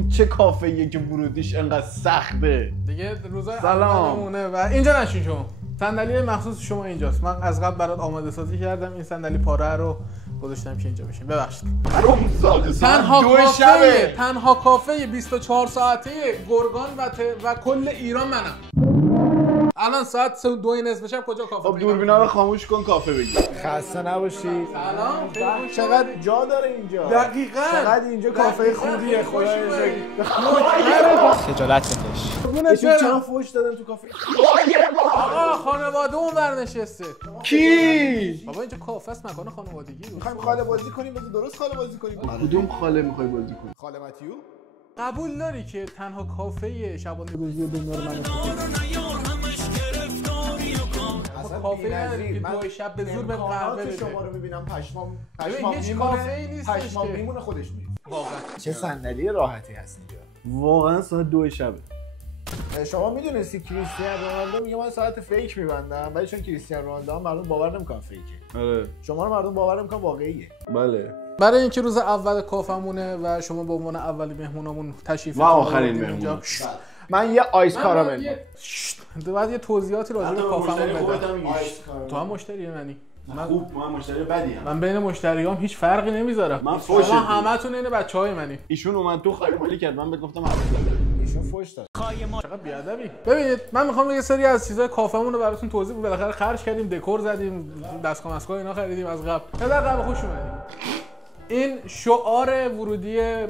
این چه کافه‌ایه که ورودیش انقدر سخته؟ دیگه روزای اولمونه و اینجا نشین شما. صندلی مخصوص شما اینجاست. من از قبل برات آماده سازی کردم. این صندلی پاره رو گذاشتم که اینجا بشین. ببخشید. تنها کافه 24 ساعته گرگان و کل ایران منم. الان ساعت 2:30 شب کجا کافه؟ خب دوربینا رو خاموش کن کافه بگی. خسته نباشی. سلام. چقدر جا داره اینجا؟ دقیقاً. چقدر اینجا کافه خوبیه خدای خجالت بکش. چرا فوش دادن تو کافه؟ آقا خانواده اون نشسته. کی؟ بابا اینجا کافه است، مکان خانوادگی. می‌خوایم خاله بازی کنیم، بذار درست خاله بازی کنیم. کدوم خاله می‌خوای بازی کنی؟ خاله متیو؟ قبول داری که تنها کافه شبانه روزی دنیا رو من کافه نداری که دو شب به زور به قهوه بده. شما رو ببینم پشمام هیچ کافه‌ای نیستش پشمام که میمونه خودش میره. واقعا چه صندلی راحتی هست اینجا. واقعا ساعت 2 شبه. شما میدونستی کریستیانو رونالدو میگه من ساعت فیک میبندم، ولی چون کریستیانو رونالدو هم مردم باور نمیکنن فیکه. آره. شما رو مردم باور نمیکنن واقعیه. بله. برای اینکه روز اول کافمونه و شما به عنوان اولی مهمونمون تشریف و آخرین مهمون. من یه آیس کارامل بعد یه توضیحاتی راجع به کافمون بدم. تو هم مشتری منی. خوب من مشتری بدی ام. من بین مشتریام هیچ فرقی نمیذارم. من فوش شما همتون این بچهای منی. ایشون اومد تو خالی کرد، من بهت گفتم ایشون فوش داد. چقدر بیادبی. ببینید من میخوام یه سری از چیزای کافمون رو براتون توضیح بدم. بالاخره خرج کردیم، دکور زدیم، دستگاه مسکو اینا خریدیم از قبل. پدر قبل خوش اومدید. این شعار ورودی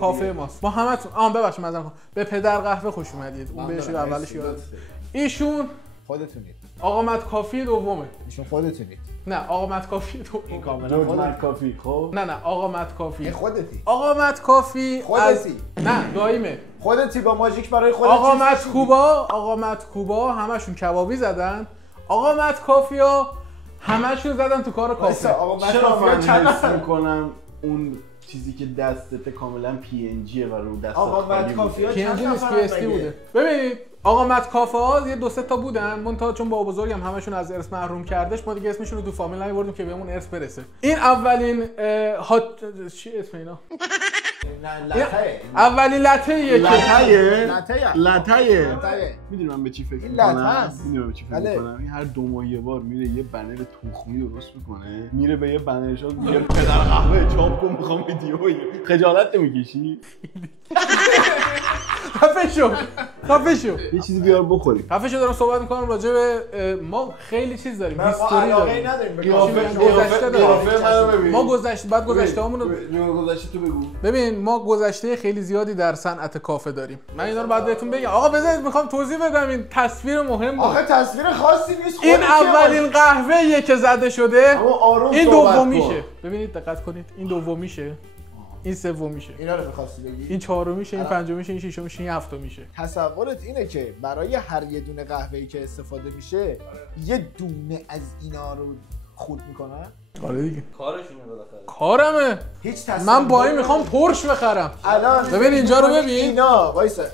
کافه ماست. ما همتون ببخشید معذرت به پدر قهوه خوش اومدید. اون بهش اولش یاد. ایشون خودتونید. آقا مت کافی دومه. ایشون خودتونید. نه آقا مت کافی این کاملا خودت کافی. خب نه آقا مت کافی. خودتی. آقا مت کافی خودتی. نه دایمه. خودتی با ماژیک برای خودت. آقا مت کوبا همشون کبابی زدن. آقا مت کافیا همشون زدن تو کار کافه. چرا من حس میکنم اون چیزی که دستت کاملا پی ان جیه و رو دست آقا مت کافیا پی ان جی نیست، پی اس تی بوده. ببینید آقا مت کافه ها یه 2-3 تا بودن، منتها چون بابا بزرگم همشون از ارث محروم کردش، ما دیگه اسمشون رو تو فامیل نمیبردیم که بهمون ارث برسه. این اولین چی اسم اینا؟ اولین لاته‌ایه که لاته‌ایه. میدونی من به چی فکر می‌کنم؟ این هر 2 ماه یه بار میره یه بنر تخمی درست میکنه، میره به یه بنرشات میگه پدر قهوه چاپ کن میخوام ویدیو. خجالت نمیکشی؟ خفه شو یه چیزی بیار بخوریم. خفه شو. دارم صحبت میکنم راجع به ما خیلی چیز داریم، هیستوری داریم. ما گذشته هامون رو گذشته تو بگو. ببین ما گذشته خیلی زیادی در صنعت کافه داریم. من اینا رو بعد بهتون بگم. آقا بذارید میخوام توضیح بدم. این تصویر مهم. آخه تصویر خاصی نیست. این اولین قهوه‌ایه که زده شده. این دومیشه. ببینید دقت کنید. این دومیشه. این سومیشه. اینا رو می‌خواستی بگی؟ این چهارمیشه، این پنجمیشه، این ششمیشه، این هفتمیشه. تصورت اینه که برای هر یه دونه قهوه‌ای که استفاده میشه یه دونه از اینا رو خورد میکنن؟ آره دیگه. کارشونه بالاخره. کارمه. من با این میخوام پورش بخرم. الان ببین اینجا رو ببین.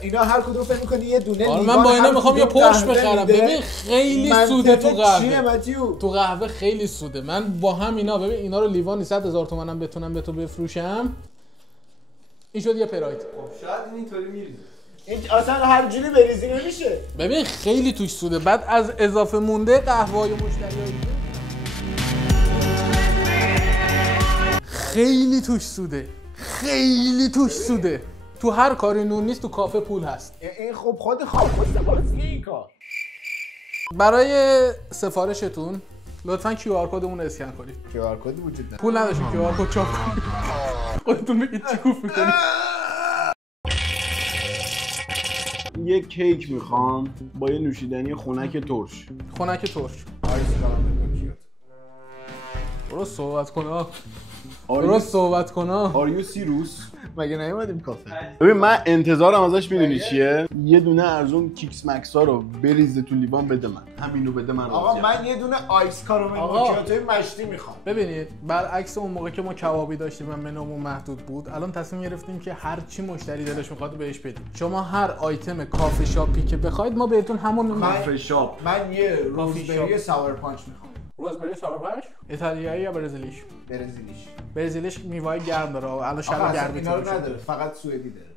اینا هر کدوم فکر می‌کنی یه دونه لیوان. من با اینا میخوام یه پورش بخرم. ببین خیلی سوده تو قهوه. تو قهوه خیلی سوده. من با هم اینا ببین اینا رو لیوانی 100,000 تومانم بتونم به تو بفروشم. این شد یه پراید. خب شاید اینطوری میریزه. این اصلا هر جوری بریزی نمیشه. ببین خیلی توش سوده. بعد از اضافه مونده قهوه‌های مشتریای دیگه خیلی توش سوده. تو هر کاری نون نیست، تو کافه پول هست. این خب خود خواسته این کار. برای سفارشتون لطفاً QR کدمون رو اسکن کنید. QR کدی وجود نداره. پول نداشتیم QR کد چاپ کنید. خودتون بگید چی کوف می‌کنید. یه کیک میخوام با یه نوشیدنی خنک ترش. آیس کارامل کیوت. درست صحبت کن. آریو سیروس مگه نیومدیم کافه؟ ببین من انتظارم ازش میدونی چیه؟ یه دونه ارزون کیکس مکس ها رو بریزه تو لیوان بده من. همینو بده من. آقا من یه دونه آیس کارامل ماکیاتوی مشتی میخوام. ببینید برعکس اون موقع که ما کبابی داشتیم و منومون محدود بود، الان تصمیم گرفتیم که هر چی مشتری دلش میخواد بهش بدیم. شما هر آیتم کافه شاپی که بخواید ما بهتون همون کافه شاپ. من یه روزبری ساور پانچ میخوام. روزبری ساور پانچ؟ ایتالیایی یا برزیلیش؟ برزیلیش میوه‌های گرم داره. الان شب گرمی اینا رو نداره، فقط سوئدی داره.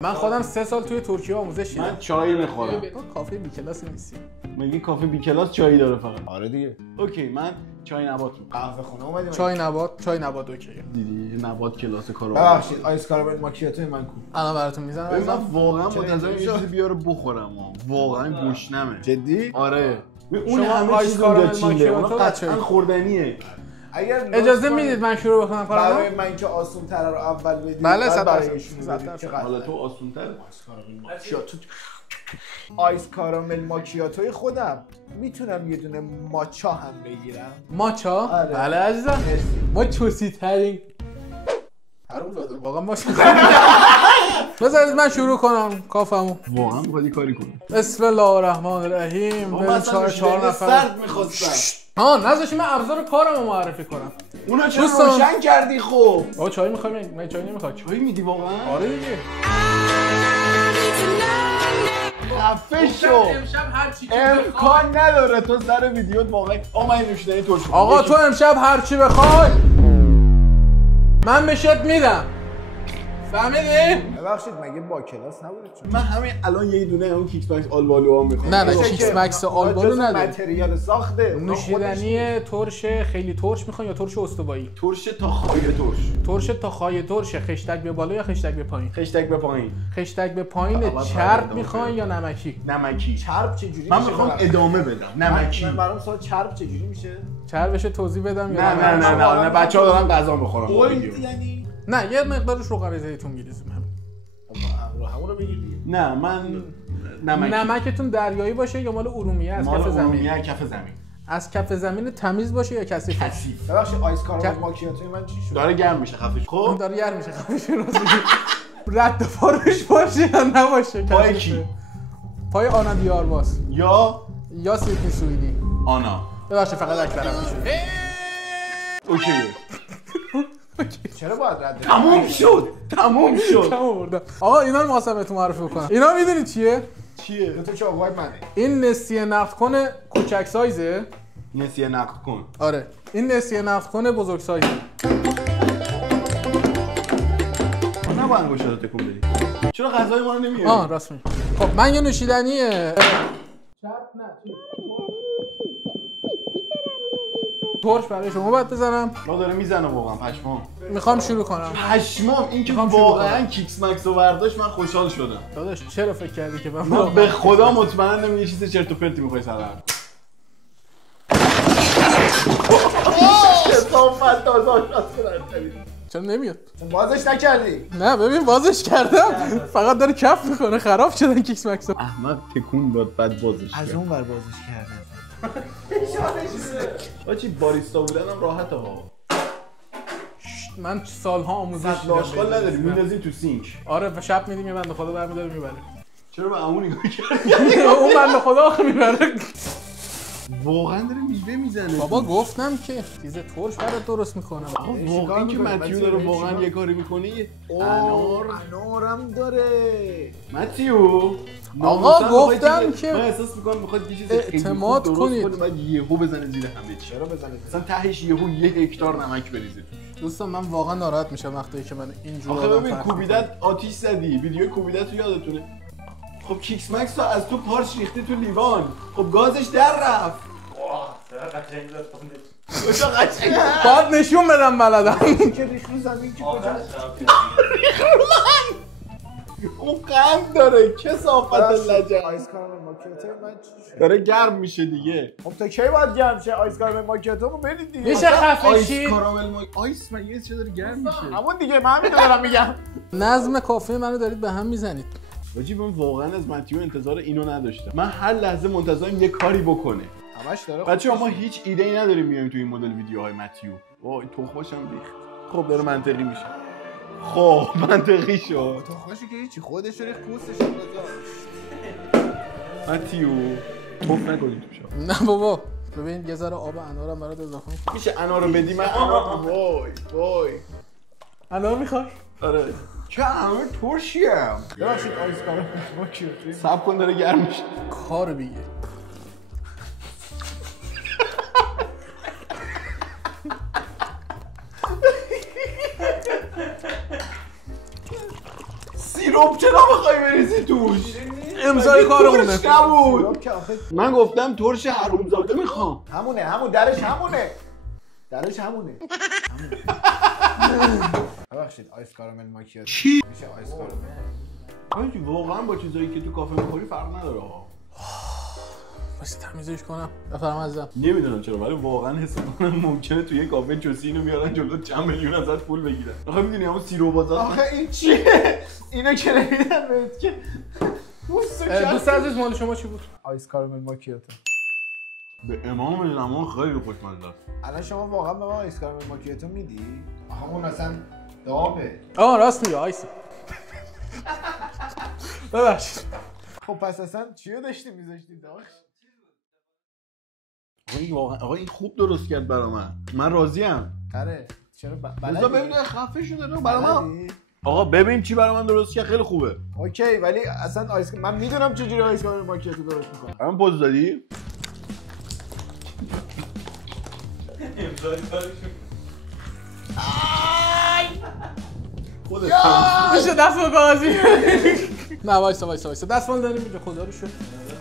من خودم 3 سال توی ترکیه آموزش دیدم. من چای میخورم. کافه بی کلاس نیستی. میگی کافه بی کلاس چای داره فقط. آره دیگه. اوکی من چای نبات رو. قهوه خونه اومدیم. چای نبات اوکی. دیدی نبات کلاس کارو. ببخشید آیس کارامل ماکیاتو من کو. الان براتون میزنم. من واقعا منتظرم یه چیزی بیاره بخورم. واقعا گشنمه. جدی؟ آره. اون شما همه آیس چیز اونجا کارامل چینه. اون ماکیاتو قطعا خوردنیه. اگر اجازه میدید من شروع بکنم کارم؟ برای من که آسون تر رو اول بدید. بله، بعد 100%. برایشون بدید. چقدر؟ حالا تو آسون‌تر. آیس کارامل ماکیاتوی خودم میتونم یه دونه ماچا هم بگیرم. ماچا؟ آره. بله عزیزم. مرسی. ما چوسی ترین حروم زاده. واقعا ماچا. بذارید من شروع کنم کافمو. واقعا می‌خواد کاری کنه. بسم الله الرحمن الرحیم. بریم 4 نفر. سرد می‌خواستم. نذاشی من ابزار کارمو معرفی کنم. اونا چرا دوستان. روشن کردی خب؟ آقا چای می‌خوای؟ من چای نمی‌خوام. چای میدی واقعا؟ آره دیگه. خفه شو. امشب هر چی امکان نداره تو سر ویدیوت واقعا من نوشیدنی تو شو. آقا تو امشب هر چی بخوای من بهت میدم. فهمیدی؟ ببخشید مگه با کلاس نبودید شما؟ من همین الان یه دونه اون کیکس مکس آلبالو هم میخوام. نه کیکس مکس آلبالو نداره. متریال ساخته. نوشیدنی ترش خیلی ترش میخوان یا ترش استوایی؟ ترش تا خای ترش. ترش تا خای ترش. خشتک به بالا یا خشتک به پایین؟ خشتک به پایین. خشتک به پایین چرب میخوان یا نمکی؟ نمکی. چرب چجوری من میشه؟ میخوام ادامه بدم. نمکی. من برام سوال چرب چجوری میشه؟ چربش توضیح بدم یا نه بچه‌ها دارن غذا میخورن. یعنی نه یه مقدارش روغن زیتون میریزیم همین. همون رو بگیر دیگه. نه من نمکی. نمکتون دریایی باشه یا مال ارومیه از کف زمین؟ ارومیه کف زمین. از کف زمین تمیز باشه یا کثیف؟ کثیف. ببخشید آیس کارامل ماکیاتوی من چی شد؟ داره گرم میشه خفش. خب داره گرم میشه خفش راست میگی. رد پارش باشه یا نباشه؟ پای کی؟ پای آنا دیارباس یا سیدنی سویدی. آنا. ببخشید فقط اکبرم میشه. اوکی. چرا باید رد تموم شد. کمو بردم. آقا اینا رو محاسبتون معرفی بکنم. اینا میدونید چیه؟ چیه؟ دو تا چاقوهای منه. این نسیه نقد کنه کوچک سایزه. نسیه نقد کن. آره این نسیه نقد کنه بزرگ سایزه. نباید انگشتاتو تکون بدی. چرا غذای ما رو نمیاری؟ راست میگی. خب من یه نوشیدنیه ترش برای شما باید بزنم. ما داره میزنه واقعا پشمام. میخوام شروع کنم. پشمام این که میخوام شروع واقعا کنم. کیکس مکس رو برداشت من خوشحال شدم. داداش چرا فکر کردی که من به خدا مطمئنم یه چیز چرت و پرتی میخوای سرم. کثافت تازه چرا نمیاد؟ بازش نکردی؟ نه ببین بازش کردم فقط داره کف میکنه. خراب شدن کیکس مکس. احمد تکون داد بعد بازش از کرد. اون ور بازش کردم. آجی باریستا بودنم راحته ها. من سالها آموزش سطل آشغال نداری میندازی تو سینک. آره و شب میدیم یه بنده خدا برمی‌داره میبره. چرا به عمو نگاه کردی؟ اون بنده خدا آخه میبره. واقعا داره میوه میزنه. بابا گفتم که چیز ترش برات درست میکنم. آقا واقعا که متیو داره واقعا یه کاری میکنه. انارم داره. متیو آقا گفتم که من احساس میکنم میخواد یه چیز اعتماد کنید. بعد یهو بزنه زیر همه چی. چرا بزنید؟ مثلا تهش یهو 1 هکتار نمک بریزه توش. دوستان من واقعا ناراحت میشم وقتی که من اینجوری آخه ببین کوبیدت آتیش زدی. ویدیو کوبیدت رو یادتونه؟ خب کیکس مکس رو از تو پارچ ریختی تو لیوان. خب گازش در رفت. باید نشون بدم بلدم. که ریخ رو زمین که کجا؟ اون قند داره کثافت لجن. آیس کارامل ماکیاتو من چی شد؟ داره گرم میشه دیگه. خب تا کی باید گرم شه آیس کارامل ماکیاتو رو برید دیگه. میشه خفه آیس شید؟ کارامل آیس مگه چه داره گرم میشه؟ همون دیگه من همین دارم میگم. نظم کافه منو دارید به هم میزنید. واجی من واقعا از متیو انتظار اینو نداشتم. من هر لحظه منتظرم یه کاری بکنه. همش داره. بچه‌ها ما هیچ ایده‌ای نداریم میایم تو این مدل ویدیوهای متیو. وای تخماشم ریخت. خب داره منطقی میشه. خب منطقی شد. تو خوشی که هیچی خودش ریخ پوستش رو بذار. متیو توف نکنید تو شام. نه بابا ببین یه ذره آب انارم برات اضافه کنم. میشه انار رو بدی من انار وای انار میخوای؟ آره چه همه ترشیم. ببخشید آیس کارامل ماکیاتو. صبر کن داره گرم میشه. کار بیگه. سیروپ چرا بخوای بریزی توش؟ امضای کارمونه. ترش نبود. سیروپ که آخه من گفتم ترش حرومزاده میخوام. همونه درش همونه. ببخشید آیس کارامل ماکیاتو. چی؟ میشه آیس کارامل. آجی واقعا با چیزایی که تو کافه میخوری فرق نداره ها. واسه تمیزش کنم. بفرمایید عزیزم. نمیدونم چرا ولی واقعا حس می‌کنم ممکنه توی یه کافه جوسی اینو بیارن جلو چند میلیون ازت پول بگیرن. آخه میدونی همون سیروپ بازار. آخه این چیه؟ اینو که نمیدن بهت که دوست عزیز مال شما چی بود؟ آیس کارامل ماکیاتو. به امام زمان خیلی خوشمزه است. الان شما واقعا به من آیس کارامل ماکیاتو میدی؟ همون اصلا داغه. راست میگه آیس. ببخشید. خب پس اصلا چیو داشتی میذاشتی داغ؟ آقا این خوب درست کرد برا من راضیم. آره چرا بذار ببین خفه شده برا من. آقا ببین چی برا من درست کرد خیلی خوبه. اوکی ولی اصلا من میدونم چجوری آیس کارامل ماکیاتو درست میکنم. الان پوز دادی؟ امضای کارشون خودت میشه دست با کاغذی. نه وایسا دستمال داریم اینجا خدا رو شکر.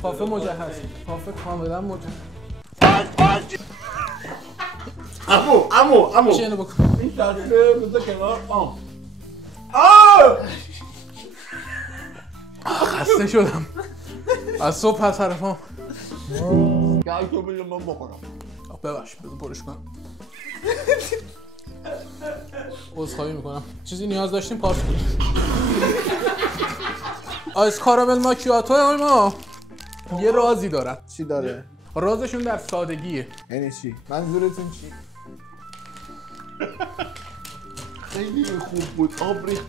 کافه مجهز. کافه کاملا مجهز. امو چی اینو بکن؟ این تقریبه بذار کنار خسته شدم از صبح پس حرفام. گل تو بگم من بخورم. ببخش بذار پرش کنم. عذرخواهی میکنم چیزی نیاز داشتیم پارس کنیم. آیس کارامل ماکیاتو ما یه رازی دارن. چی داره؟ رازشون در سادگیه. یعنی چی؟ منظورتون چی؟ خیلی خوب بود آب ریخت.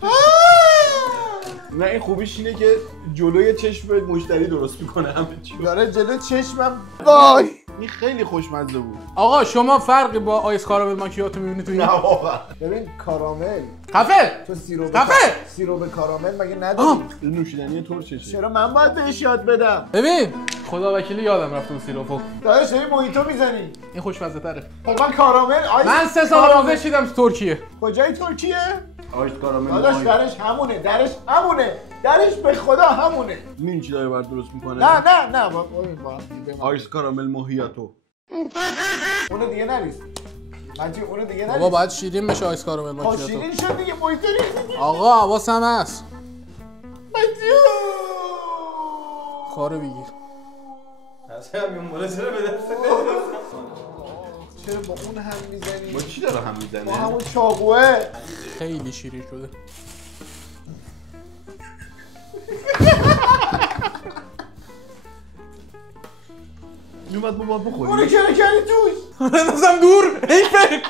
نه این خوبیش اینه که جلوی چشم مشتری درست میکنه همه چی. داره جلو چشمم. وای این خیلی خوشمزه بود. آقا شما فرقی با آیس کارامل ماکیاتو میبینی تو این؟ نه واقعا. ببین کارامل خفه تو خفه سیروپ کارامل مگه نداری؟ نوشیدنی ترششه. چرا من باید بهش یاد بدم؟ ببین خدا وکیلی یادم رفت اون سیروپو. داداش داری موهیتو میزنی. این خوشمزه تره. خب من کارامل آیس من 3 سال کارامل. آموزش دیدم تو ترکیه. کجای ترکیه؟ آیس کارامل. داداش درش همونه. درش به خدا همونه. این چی داره برات درست میکنه؟ نه با آیس کارامل موهیاتو. اونو دیگه نریز. ماجی اونو دیگه نریز. بابا باید شیرین بشه آیس کارامل خب ماکیاتو. شیرین شد دیگه موهیتو ریز. آقا حواسم هست. ماجی کارو بگیر. اصلا همین مولا چرا به دست چرا با اون هم میزنی؟ با چی داره هم میزنه؟ با همون چاقوه. خیلی شیرین شده. میومد با بخوری. اونو چرا کردی توش؟ بندازم دور. حیفه.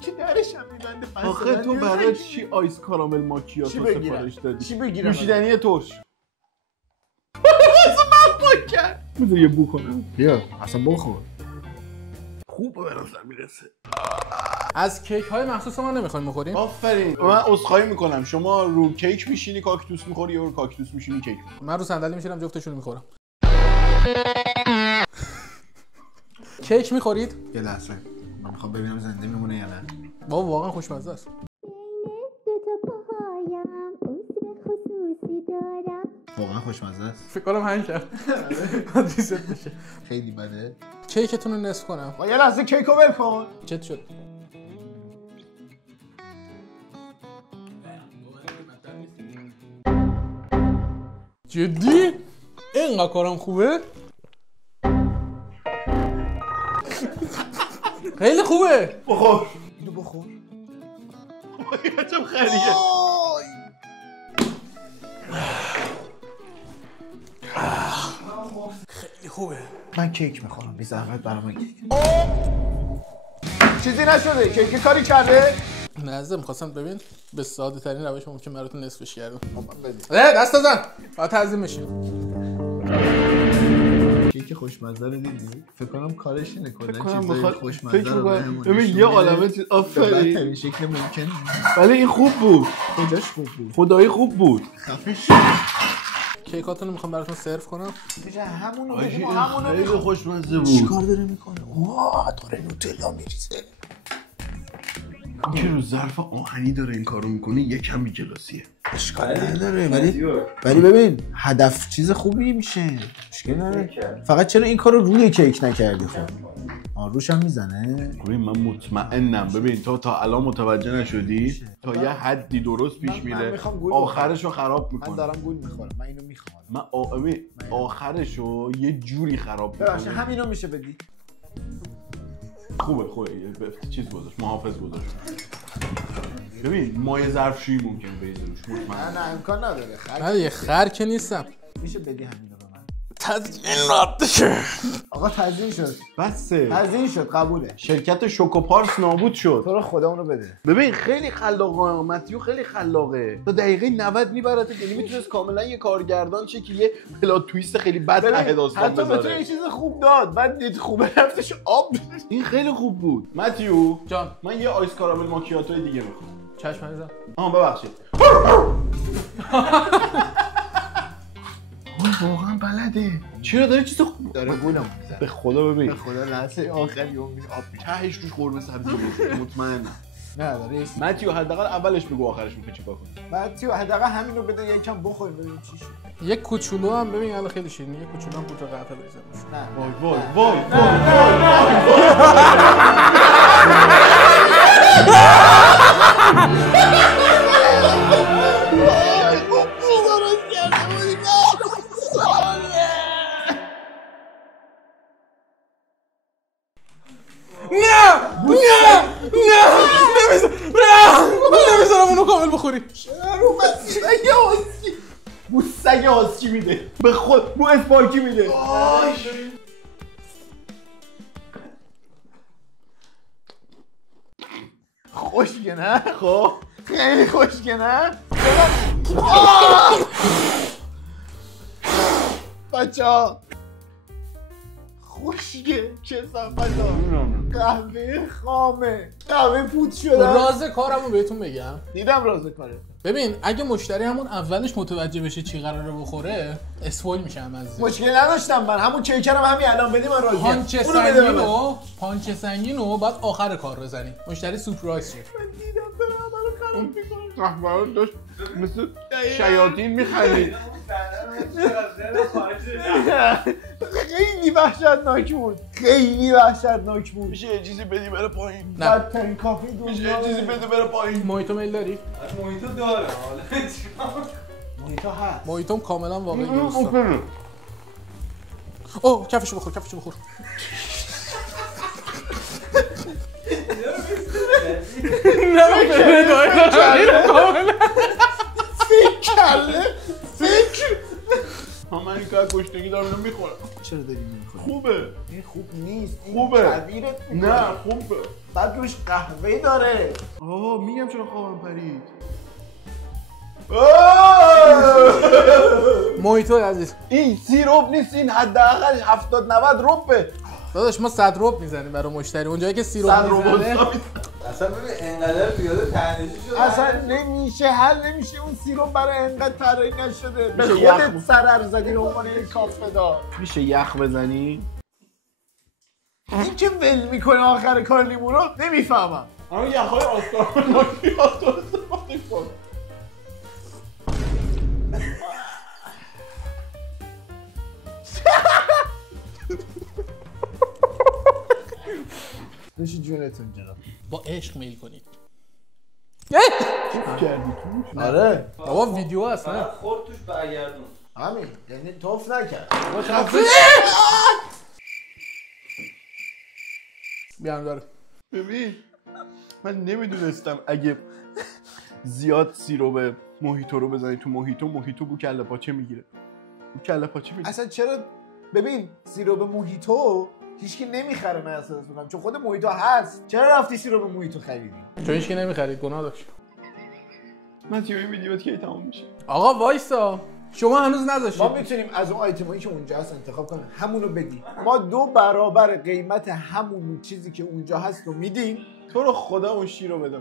که درش هم میبنده. آخه تو برای چی آیس کارامل ماکیاتو چی بگیرم؟ سفارش دادی؟ چی بگیرم؟ نوشیدنی ترش. بذار یه بو کنم. بیا اصلا بخور. خوب به نظر میرسه. از کیک های مخصوص ما نمیخوایم بخوریم. آفرین. من عذرخواهی میکنم. شما رو کیک میشینی کاکتوس میخوری یا رو کاکتوس میشینی کیک میخوری؟ من رو صندلی میشینم جفتشون میخورم. کیک میخورید؟ یه لحظه من میخوام ببینم زنده میمونه یا نه. بابا واقعا خوشمزه است. واقعا خوشمزه است. فکر کنم هنگ کرد. باید ریست بشه. خیلی بده. کیکتون رو نصف کنم. یه لحظه کیکو ول کن. چت شد. جدی؟ اینقدر کارم خوبه؟ خیلی خوبه. بخور. اینو بخور. چه خریه. خیلی خوبه. من کیک میخورم بی زحمت برام کیک. چیزی نشده کیک کاری کرده؟ نه میخواستم ببین به ساده ترین روش ممکن براتون نصفش کردم. بده. دست نزن. باید تعظیم بشی. کیک خوشمزه رو دیدی؟ فکر کنم کارش اینه کلا کنم چیزای بخواد خوشمزه فکر رو کنم ببین یه عالمه چیز آفرین بدترین شکل ممکن. ولی این خوب بود. کجاش خوب بود؟ خدایی خوب بود. خفه شو. کیکاتون رو میخوام براتون سرو کنم. دیگه همونو آجی بگیم این همونو خیلی بگیم. خوشمزه بود. چیکار داره میکنه؟ واه داره نوتلا میریزه. این که رو ظرف آهنی داره این کارو میکنه یکم بی‌کلاسیه. اشکال نداره ولی ببین هدف چیز خوبی میشه. مشکل نداره. فقط چرا این کارو روی کیک نکردی؟ خب روش هم میزنه. ببین من مطمئنم، ببین تو تا الان متوجه نشدی تا یه حدی درست پیش میره آخرشو خراب میکنه. من دارم گول میخورم، من اینو میخوام. من آخرشو یه جوری خراب میکنه. ببخشید همینو میشه بدی؟ خوبه چیز گذاشت، محافظ گذاشت. ببین مایه ظرفشویی ممکنه بریزه روش. نه امکان نداره. من یه خر که نیستم. میشه بدی همینو به من؟ تزیین رد. آقا تزیین شد. بسه. تزیین شد، قبوله. شرکت شوکوپارس نابود شد. تو رو خدا اونو بده. ببین خیلی خلاقه، متیو خیلی خلاقه. تا دقیقه 90 میبرته، یعنی میتونست کاملا یه کارگردان شه که یه پلات تویست خیلی بد ته داستان بذاره. حتی بتونه یه چیز خوب داد، بعد دید خوبه رفتش آب. این خیلی خوب بود. متیو جان من یه آیس کارامل ماکیاتو دیگه میخوام. چشم عزیزم. ببخشید. واقعا بلده. چرا داره چیز خوب داره گولم به خدا ببین. به خدا لحظه آخری اون آب میشه. تهش روش قرمه سبزی بود. مطمئنم. نه داره. متیو حداقل اولش بگو آخرش میخوای چیکار کنی. متیو حداقل همینو بده یکم بخور ببین چی شد. یه کوچولو هم ببین الان خیلی شیرینه. یه کوچولو هم بوته قطع بریزم. نه وای نمیذارم اونو کامل بخوری. بو سگ هاسکی میده. به خود بو اسپارکی میده. خوشگه نه؟ خب خیلی خوشگه نه؟ بچه ها خوشگه چه صفتا. قهوه خامه، قهوه پود شده. راز کارمو بهتون بگم. دیدم راز کاره. ببین اگه مشتری همون اولش متوجه بشه چی قراره بخوره اسپویل میشم از مشکل نداشتم من. همون کیکرم همین الان بدی من راضیم. پانچ سنگینو بعد آخر کار بزنی مشتری سورپرایز شه. من دیدم داره همه رو خراب میکنه. قهوه داشت مثل شیاطین میخرید. خیلی وحشتناک بود. خیلی وحشتناک بود. میشه یه چیزی بدی بره پایین؟ بدترین کافی دنیا. میشه یه چیزی بده بره پایین؟ موهیتو میل داری؟ موهیتو داره حالا موهیتو هست. موهیتوم کاملا واقعی درسته. اوه کفشو بخور کفشو بخور. من این که گشنگی دارم اینو میخورم. چرا داری نمیخوری؟ خوبه. این خوب نیست. خوبه. کبیرت میکنه. نه خوبه. بعد روش قهوه داره. میگم چرا خوابم پرید. موهیتو عزیز این 30 ربع نیست، این حداقل 70 90 ربعه. داداش ما 100 ربع میزنیم برای مشتری. اونجایی که 30 ربع میزنه اصلا ببین انقدر پیاده تنشی شده. اصلا نمیشه حل نمیشه. اون سیروم برای انقدر طراحی نشده. به میشه خودت سرر زدی به عنوان یک کافه دار. میشه یخ بزنی؟ این که ول میکنه آخر کار لیمو رو نمیفهمم. اما یخهای آسکار ماکیاتو استفاده کن. نوش جونتون جناب. با عشق میل کنید. کردی تو؟ آره بابا ویدیو هست نه؟ خورد توش برگردون. همین یعنی توف نکرد. بیان داره. ببین من نمیدونستم اگه زیاد سیروب موهیتو رو بزنی تو موهیتو بو کله پاچه میگیره. بو کله پاچه میگیره. اصلا چرا ببین سیروب موهیتو هیچکی نمیخره. من احساس میکنم چون خود موهیتو هست. چرا رفتی سیروب موهیتو خریدی؟ چون هیچکی نمیخرید گناه داشت. متیو این ویدیوت کی تمام میشه؟ آقا وایسا شما هنوز نذاشتید. ما میتونیم از اون آیتمایی که اونجا هست انتخاب کنیم همونو بدیم. ما 2 برابر قیمت همون چیزی که اونجا هست رو میدیم. تو رو خدا اون شیر رو بده.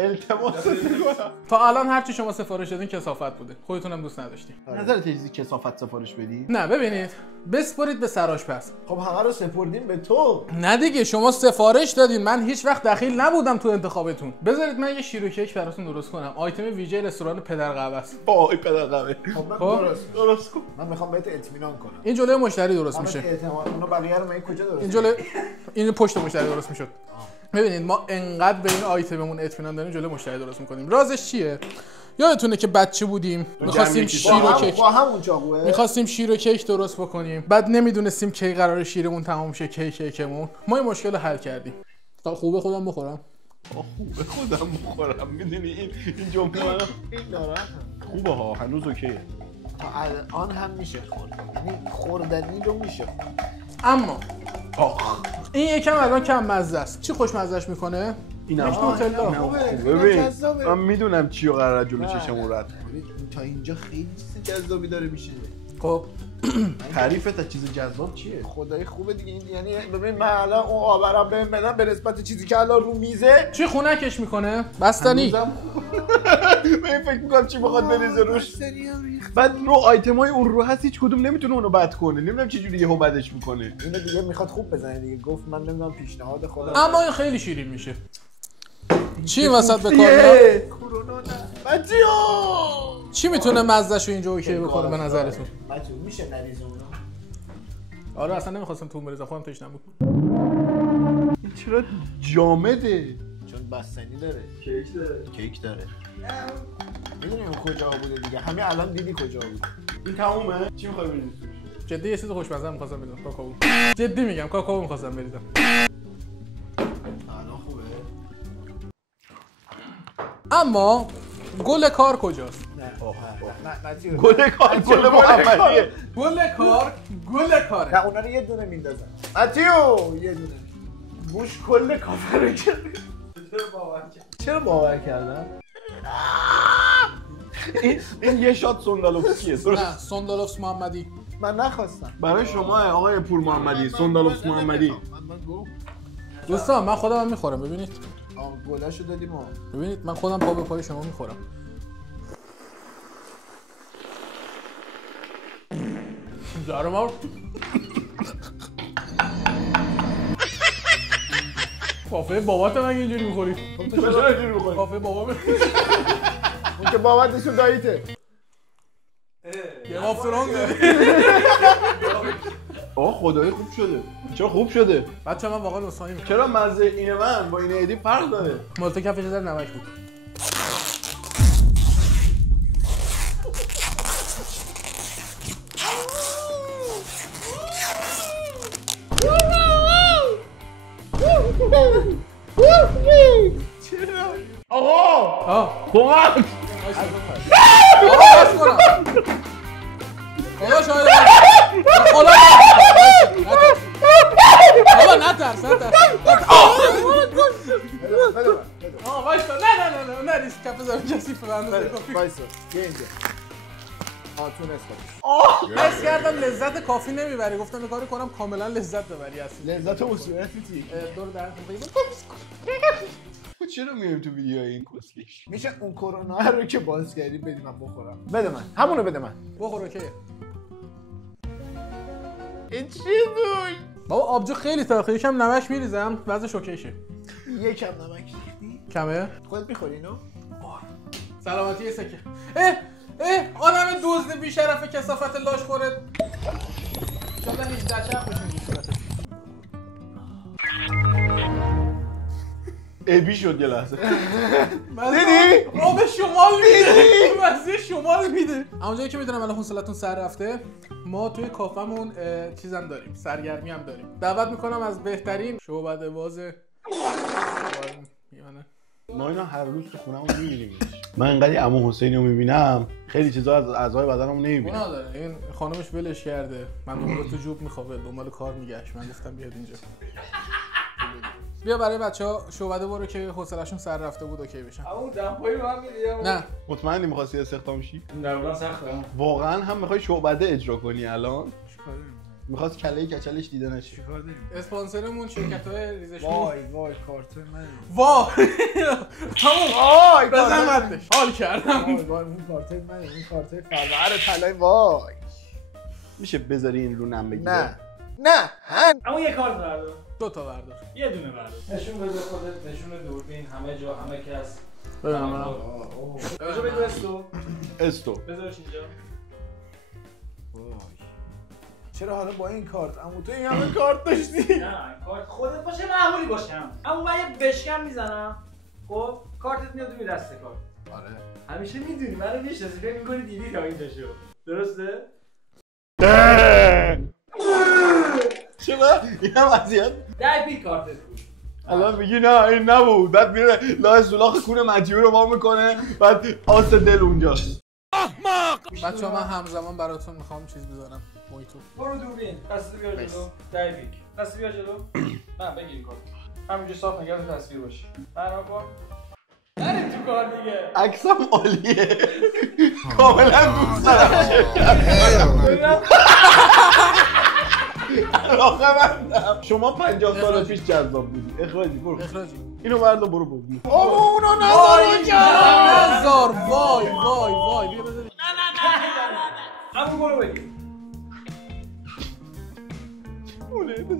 التماس میکنم. تا الان هر چی شما سفارش دادین کثافت بوده. خودتونم دوست نداشتین. نظرت چیزی کثافت سفارش بدی؟ نه ببینید بسپرید به سرآشپز. خب همه رو سپردیم به تو. نه دیگه شما سفارش دادین، من هیچ وقت دخیل نبودم تو انتخابتون. بذارید من یه شیر و کیک براتون درست کنم. آیتم ویژه رستوران پدر قهوه است. وای پدر قهوه. خب درست کن. من میخوام بهت اطمینان کنم. این جلوی مشتری درست میشه. اعتماد اونو بقیه رو من کجا درست؟ این جلوی این پشت مشتری درست میشد. ببینید ما انقدر به این آیتممون اطمینان داریم جلوی مشتری درست میکنیم. رازش چیه؟ یادتونه که بچه بودیم می‌خواستیم شیر و کیک با همون چاقوه می‌خواستیم شیر و کیک درست بکنیم، بعد نمیدونستیم کی قراره شیرمون تموم شه کی کیکمون. ما این مشکل رو حل کردیم. خوبه خودم بخورم. خوبه خودم بخورم. میدونی این جمله من این ناراحتم. خوبه ها، هنوز اوکیه. تا الان هم میشه خورد. یعنی خوردنی رو میشه خورد. اما این یکم الان کم مزه است. چی خوشمزه‌اش میکنه؟ اینم نوتلا. ببین من میدونم چیو قراره جلو چشمون رد. تا اینجا خیلی چیز جذابی داره میشه. خب تعریفت از چیز جذاب چیه؟ خدای خوبه دیگه. این یعنی ببین من الان اون آبرم بهم بدم به نسبت چیزی که الان رو میزه چی خونکش میکنه؟ بستنی. من فکر میکنم چی بخواد بریزه روش. بعد رو آیتمای اون رو هست هیچ کدوم نمیتونه اونو بد کنه. نمیدونم چه جوری یهو بدش میکنه. اینو دیگه میخواد خوب بزنه دیگه. گفت من نمیدونم پیشنهاد خودم. اما این خیلی شیرین میشه. چی وسط به کار کرونا نه. ماتیو چی میتونه مزه‌شو اینجا اوکی بکنه به نظرتون؟ ماتیو میشه نریزه اونو؟ آره اصلا نمیخواستم تو بریزم، خودم تشنم بود. این چرا جامده؟ چون بستنی داره. کیک داره. میدونی اون کجا بوده دیگه. همین الان دیدی کجا بود. این تمومه؟ چی میخوای بریزی توش؟ جدی یه چیز خوشمزه می‌خواستم بریزم. کاکائو. جدی میگم کاکائو می‌خواستم بریزم. الان خوبه. اما گل کار کجاست؟ نه ماتیو گل کار گل محمدیه. گل کاره. نه اونا رو یه دونه میندازن. ماتیو یه دونه. گوش کل کافه رو کرد. چرا باور کردم؟ این یه شات سوندالوفسکیه. نه سوندالوفس محمدی. من نخواستم. برای شما آقای پور محمدی، سوندالوفس محمدی. من گفت دوستان من خودم هم میخورم ببینید. گلاشو دادیم ما. ببینید من خودم پا به پای شما میخورم. زارمار کافه بابات من اینجوری میخوری. چرا اینجوری می‌خوری؟ کافه بابا اون که بابتشون داییته. گیم آف ترونز. آه خدایی خوب شده. چرا خوب شده؟ بچه من واقعا اصحایی میکنم. چرا مزه این من با این ایدی فرق داره؟ مالت کفش در نمک بود. چرا؟ آقا کمک! خدا شاید خدا بابا نترس وایسا نه نریز کف زمین کثیفه به اندازه کافی. وایسا بیا اینجا. تونست حس کردم لذت کافی نمیبری، گفتم یه کاری کنم کاملا لذت ببری اصلا. لذت اصولتی چی؟ دور درتون بگیم چرا میایم تو ویدیو این کسکش؟ میشه اون کرونا رو که باز کردی بدی من بخورم. بده من همونو بده من. بخور اوکیه. این چی دوی؟ بابا آبجو خیلی تاخه، یکم نمک میریزم وضعش اوکیشه. یکم نمک ریختی؟ کمه؟ خودت میخوری اینو؟ سلامتی یه سکه. آدم دزد بی‌شرف کثافت لاش خوره. شما 18 چرخ بشین صورتت. ابی شد یه لحظه. دیدی؟ آب شمال میده. مزه شمال میده. اما جایی که میدونم الان حوصلتون سر رفته، ما توی کافمون چیزم داریم، سرگرمی هم داریم. دعوت میکنم از بهترین شعبده باز ما اینا هر روز تو خونه‌مون می‌بینیم. من انقدر عمو حسینی رو می‌بینم، خیلی چیزا از اعضای بدنم نمی‌بینم. گناه داره. این خانمش ولش کرده. من اون تو جوب میخوابه، دنبال کار میگشت. من گفتم بیاد اینجا. بیا برای بچه‌ها شعبده برو که حوصله‌شون سر رفته بود اوکی بشن. اون دمپایی رو هم می‌دیدم. نه. مطمئنی می‌خواستی استخدام شی؟ دربارا سخته. واقعا هم می‌خوای شعبده اجرا کنی الان؟ میخواست کله کچلش دیده نشه. چیکار داریم؟ اسپانسرمون شرکت‌های ریزش مو. وای کارت من. وای تمام بزن مدش حال کردم. وای اون کارت من، این کارت فر طلای وای. میشه بذاری این رو نم بگیره؟ نه اما یه کارت بردار. 2 تا بردار. یه دونه بردار. نشون بده خودت، نشون دوربین، همه جا، همه کس. ببینم کجا بگو استو. بذارش اینجا. چرا حالا با این کارت عمو تو این همه کارت داشتی؟ نه کارت خودت باشه معمولی باشم. اما من یه بشکم میزنم. خب کارتت میاد روی دست کارت. آره. همیشه میدونی منو میشناسی، فکر می‌کنی دیدی تا اینجا شو. درسته؟ چرا؟ اینم اذیت. دای کارتت بود. الان میگی نه این نبود، بعد میره لای سولاخ کون مجیو رو وا میکنه، بعد آس دل اونجاست. بچه‌ها من همزمان براتون میخوام چیز بذارم. مویتو. برو دوربین. دستت بیار جلو. دای پیک. دست بیار جلو. نه بگیر کارت. همینجا صاف نگه تو تصویر باشی. برام کن. نریم تو کار دیگه. عکسم عالیه. کاملا دوست دارم. شما 50 سال پیش جذاب بودی. اخراجی برو. اخراجی. اینو بردار برو ببین. اونو نذار. وای بیا بذاری. همون برو بگیر.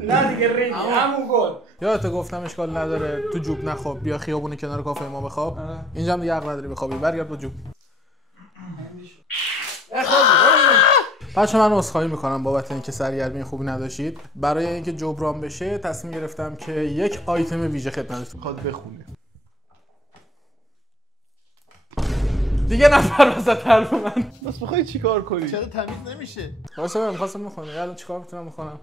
نه دیگه رنگ همون گل. یادت گفتم اشکال نداره تو جوب نخواب، بیا خیابون کنار کافه ما بخواب. اینجا هم دیگه حق نداری بخوابی، برگرد با جوب. بچه من عذرخواهی میکنم بابت اینکه سرگرمی خوبی نداشتید. برای اینکه جبران بشه تصمیم گرفتم که یک آیتم ویژه خدمتتون میخواد بخونه. دیگه نفر وسط حرف من. بس میخوای چیکار کنی؟ چرا تمیز نمیشه؟ واسه می‌خواستم بخونم. الان چیکار میتونم بخونم؟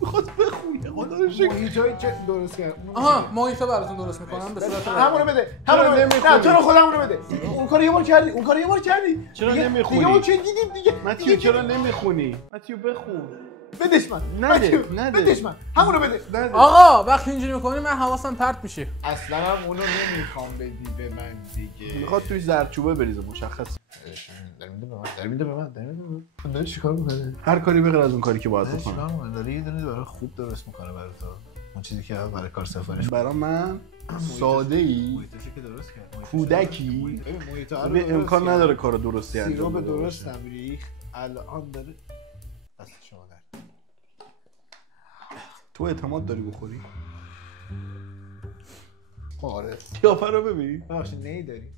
میخواد بخونه. خدا رو شکر. محیطای چه درست کرد؟ آها محیط براتون درست میکنم به صورت همونو بده. نه تو رو خودمونو بده. اون کارو یه بار کردی. چرا نمیخونی؟ دیگه اون چه دیدیم دیگه. متیو چرا نمیخونی؟ متیو بخون. بدش من. نده. بدش من. همونو بده. آقا وقتی اینجوری میکنی من حواسم پرت میشه. اصلا هم اونو نمیخوام بدی به من دیگه. میخواد توی زردچوبه بریزه مشخص. داری میده به من. داری چیکار میکنه؟ هر کاری بغیر از اون کاری که باید بکنه. چیکار میکنه؟ داره یه دونه برای خوب درست میکنه برای تو. اون چیزی که برای کار سفارش برای من ساده ای که درست کرد. کودکی امکان نداره کار درستی انجام بده. سیروب درست ریخ الان داره دست شما در. تو اعتماد داری بخوری؟ آره. قیافه رو ببین. ببخشید نی داری.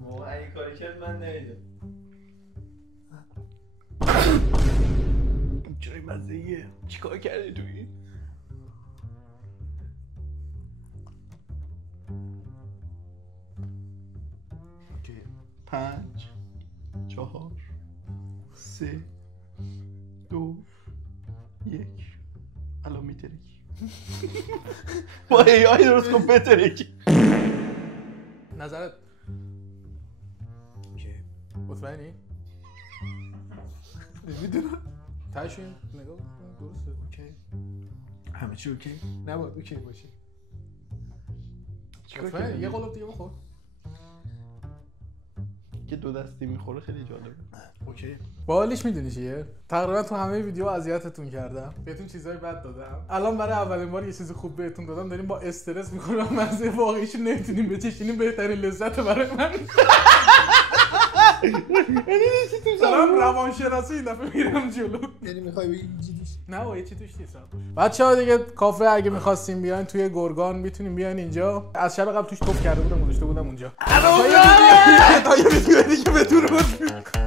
واقعا این کاری کرد من نیدم. چرا مزه‌ایه؟ چیکار کردی تو این؟ اوکی. 5 4 3 2 1 الان میترکی. با ای آی درست کن بترکی. نظرت مطمئنی؟ میدونم. تاشین نگاه درسته. اوکی. همه چی اوکی؟ نباید اوکی باشه. مطمئنی؟ یه قلوب دیگه بخور. که دو دستی میخوره خیلی جالبه. اوکی. باحالیش میدونی چیه؟ تقریبا تو همه ویدیو اذیتتون کردم. بهتون چیزای بد دادم. الان برای اولین بار یه چیز خوب بهتون دادم. داریم با استرس میکنم مزه واقعیش نمیتونیم بچشینیم. بهترین لذت برای من. سلام روانشناسی این دفعه میرم جلو. یعنی میخوای بگی جدیش؟ نه و یه چی توش نیست. بچه‌ها دیگه کافه اگه می‌خواستین بیاین توی گرگان میتونین بیاین اینجا. از شب قبل توش توف کرده بودم گذاشته بودم اونجا. تا یه ویدیو دیگه به تو رو